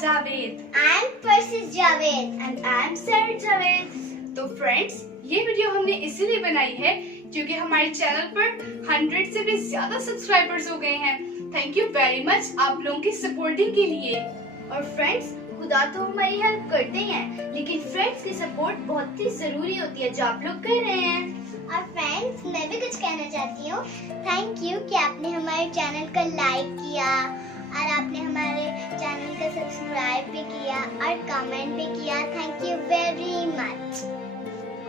Javed. I'm Persis Javed. And I'm Sarah Javed. तो friends, ये video हमने इसीलिए बनाई है क्योंकि हमारे चैनल पर 100 से भी ज्यादा सब्सक्राइबर्स हो गए हैं। थैंक यू वेरी मच आप लोगों की सपोर्टिंग के लिए। और फ्रेंड्स, खुदा तो हमारी हेल्प करते हैं, लेकिन फ्रेंड्स की सपोर्ट बहुत ही जरूरी होती है जो आप लोग कर रहे हैं। और फ्रेंड्स, मैं भी कुछ कहना चाहती हूँ। थैंक यू कि आपने हमारे चैनल को लाइक किया और आपने हमारे चैनल को सब्सक्राइब भी किया और कमेंट भी किया। Thank you very much.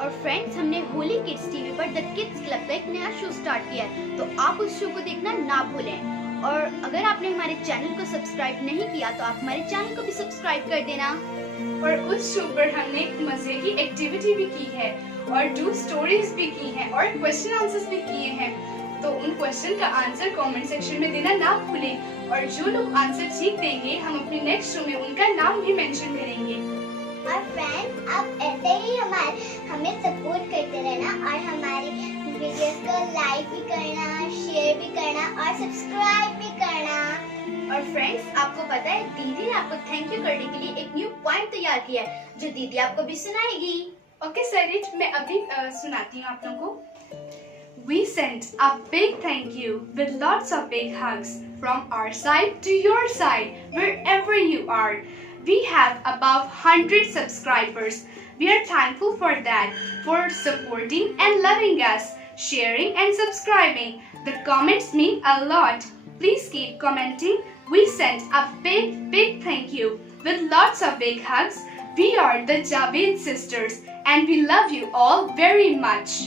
और फ्रेंड्स, हमने होली किड्स टीवी पर द किड्स क्लब का एक नया शो स्टार्ट किया है, तो आप उस शो को देखना ना भूलें। और अगर आपने हमारे चैनल को सब्सक्राइब नहीं किया तो आप हमारे चैनल को भी सब्सक्राइब कर देना। और उस शो पर हमने मजे की एक्टिविटी भी की है और 2 स्टोरीज भी की हैं और क्वेश्चन आंसर्स भी किए हैं, तो उन क्वेश्चन का आंसर कमेंट सेक्शन में देना ना भूलें। और जो लोग आंसर ठीक देंगे हम अपने नेक्स्ट शो में उनका नाम भी मेंशन करेंगे। और फ्रेंड्स, आप ऐसे ही हमें सपोर्ट करते रहना और हमारी वीडियोस को लाइक भी करना, शेयर भी करना और सब्सक्राइब भी करना। और फ्रेंड्स, आपको पता है दीदी ने आपको थैंक यू करने के लिए एक न्यू पॉइंट तैयार किया है जो दीदी आपको भी सुनाएगी। ओके सरित, मैं अभी सुनाती हूँ आप लोगों को। We send a big thank you with lots of big hugs from our side to your side, wherever you are. We have above 100 subscribers. We are thankful for that, for supporting and loving us, sharing and subscribing. The comments mean a lot. Please keep commenting. We send a big thank you with lots of big hugs. We are the Javed sisters and we love you all very much.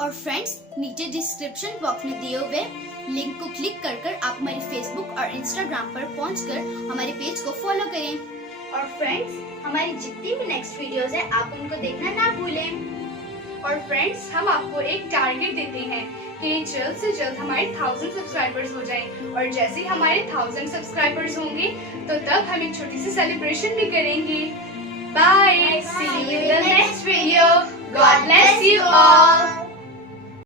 और friends, नीचे description box में दिए हुए link को click कर आप हमारे Facebook और इंस्टाग्राम पर पहुंचकर हमारे पेज को फॉलो करें। और फ्रेंड्स, हमारी जितनी भी नेक्स्ट वीडियोस है आप उनको देखना ना भूलें। और फ्रेंड्स, हम आपको एक टारगेट देते हैं कि जल्द से जल्द हमारे 1000 सब्सक्राइबर्स हो जाएं। और जैसे ही हमारे 1000 सब्सक्राइबर्स होंगे तो तब हम एक छोटी सी सेलिब्रेशन भी करेंगे। Bye, see you in the next video. God bless you all.